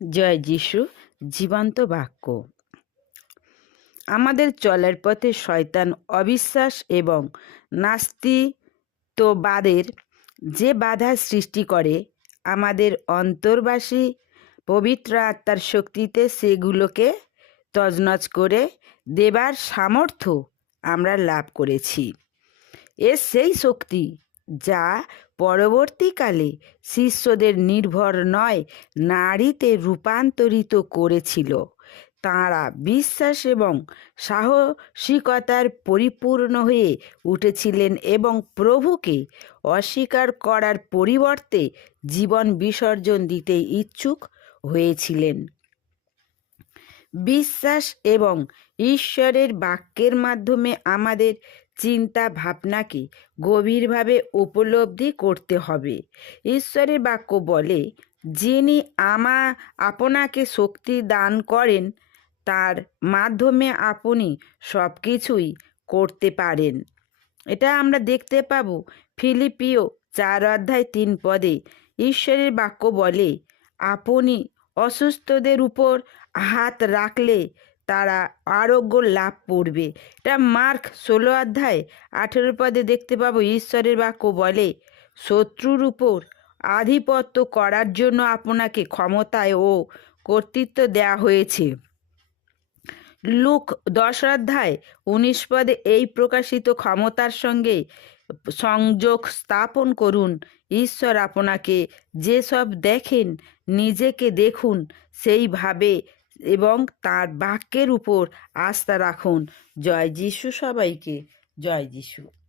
জয় যিশু, জীবন্ত বাক্য। আমাদের চলার পথে শয়তান অবিশ্বাস এবং নাস্তিত্ববাদের যে বাধা সৃষ্টি করে, আমাদের অন্তর্বাসী পবিত্র আত্মার শক্তিতে সেগুলোকে তজনজ করে দেবার সামর্থ্য আমরা লাভ করেছি। এ সেই শক্তি যা পরবর্তীকালে শিষ্যদের নির্ভর নয়, নারীতে রূপান্তরিত করেছিল। তাঁরা বিশ্বাস এবং সাহসিকতার পরিপূর্ণ হয়ে উঠেছিলেন এবং প্রভুকে অস্বীকার করার পরিবর্তে জীবন বিসর্জন দিতে ইচ্ছুক হয়েছিলেন। বিশ্বাস এবং ঈশ্বরের বাক্যের মাধ্যমে আমাদের চিন্তা ভাবনাকে গভীরভাবে উপলব্ধি করতে হবে। ঈশ্বরের বাক্য বলে, যিনি আমা, আপনাকে শক্তি দান করেন, তার মাধ্যমে আপনি সব কিছুই করতে পারেন। এটা আমরা দেখতে পাবো ফিলিপিও চার অধ্যায় তিন পদে। ঈশ্বরের বাক্য বলে, আপনি অসুস্থদের উপর হাত রাখলে তারা আরোগ্য লাভ করবে। এটা মার্ক ষোলো অধ্যায়, আঠেরো পদে দেখতে পাবো, ঈশ্বরের বাক্য বলে, শত্রুর উপর আধিপত্য করার জন্য আপনাকে ক্ষমতায় ও কর্তৃত্ব দেওয়া হয়েছে। লুক দশ অধ্যায়, উনিশ পদে এই প্রকাশিত ক্ষমতার সঙ্গে সংযোগ স্থাপন করুন। ঈশ্বর আপনাকে যেসব দেখেন, নিজেকে দেখুন, সেইভাবে এবং তার বাক্যের উপর আস্থা রাখুন। জয় যিশু সবাইকে। জয় যিশু।